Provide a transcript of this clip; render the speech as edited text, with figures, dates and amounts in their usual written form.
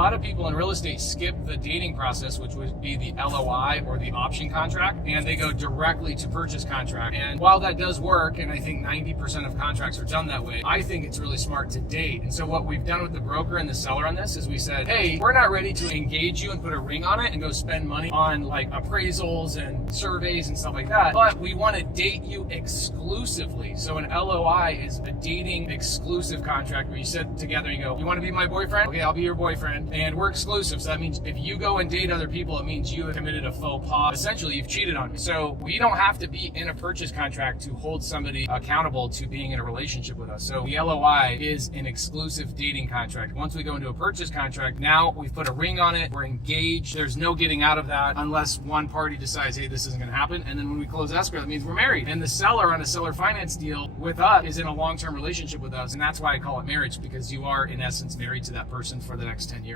lot of people in real estate skip the dating process, which would be the LOI or the option contract, and they go directly to purchase contract. And while that does work, and I think 90% of contracts are done that way, I think it's really smart to date. And so what we've done with the broker and the seller on this is we said, hey, we're not ready to engage you and put a ring on it and go spend money on like appraisals and surveys and stuff like that, but we want to date you exclusively. So an LOI is a dating exclusive contract where you sit together and you go, you want to be my boyfriend? Okay, I'll be your boyfriend. And we're exclusive. So that means if you go and date other people, it means you have committed a faux pas. Essentially, you've cheated on me. So we don't have to be in a purchase contract to hold somebody accountable to being in a relationship with us. So the LOI is an exclusive dating contract. Once we go into a purchase contract, now we've put a ring on it. We're engaged. There's no getting out of that unless one party decides, hey, this isn't going to happen. And then when we close escrow, that means we're married. And the seller on a seller finance deal with us is in a long-term relationship with us. And that's why I call it marriage, because you are in essence married to that person for the next 10 years.